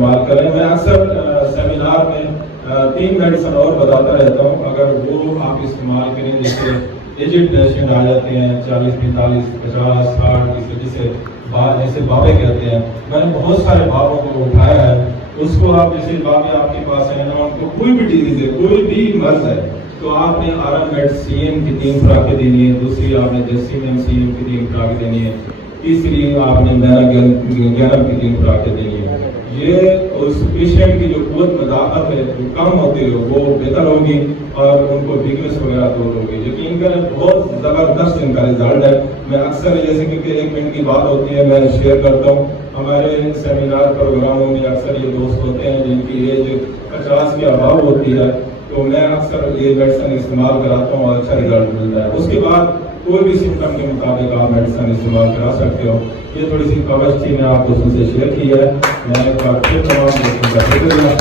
استعمال کریں. میں اکثر سیمینار میں 3 میڈیسن اور بتاتا رہتا ہوں, اگر وہ آپ استعمال کریں, جیسے ایجڈ پیشنٹ آ جاتے ہیں 40 45 50 60 اس وجہ سے جیسے بابے کہتے ہیں, میں نے بہت سارے بابوں کو اٹھایا ہے. اس کو آپ جیسے بابے آپ کے پاس ہیں نا, ان کو کوئی بھی ڈیزیز ہے, کوئی بھی مرض ہے, تو آپ نے آرم میڈ سی ایم کی 3 خوراکیں دینی ہے, دوسری آپ نے جیسیم ایم سی ایم کی 3 خوراکیں دینی ہے, تیسری آپ نے میرا گیرم کی 3 خوراکیں دینی ہے. یہ اس پیشنٹ کی جو قوت مدافعت ہے جو کم ہوتی ہے وہ بہتر ہوگی اور ان کو ویکنس وغیرہ دور ہوگی. یقین کریں بہت زبردست ان کا رزلٹ ہے. میں اکثر جیسے کہ 1 منٹ کی بات ہوتی ہے میں شیئر کرتا ہوں, ہمارے سیمینار پروگراموں میں اکثر یہ دوست ہوتے ہیں جن کی ایج 50 کے اباؤ ہوتی ہے, تو میں اکثر یہ میڈیسن استعمال کراتا ہوں اور اچھا رزلٹ ملتا ہے. اس کے بعد کوئی بھی سمٹم کے مطابق آپ میڈیسن استعمال کرا سکتے ہو. یہ تھوڑی سی کورج تھی, میں آپ دوستوں سے شیئر کی ہے. میں ایک بار پھر تمام دوستوں کا شکریہ.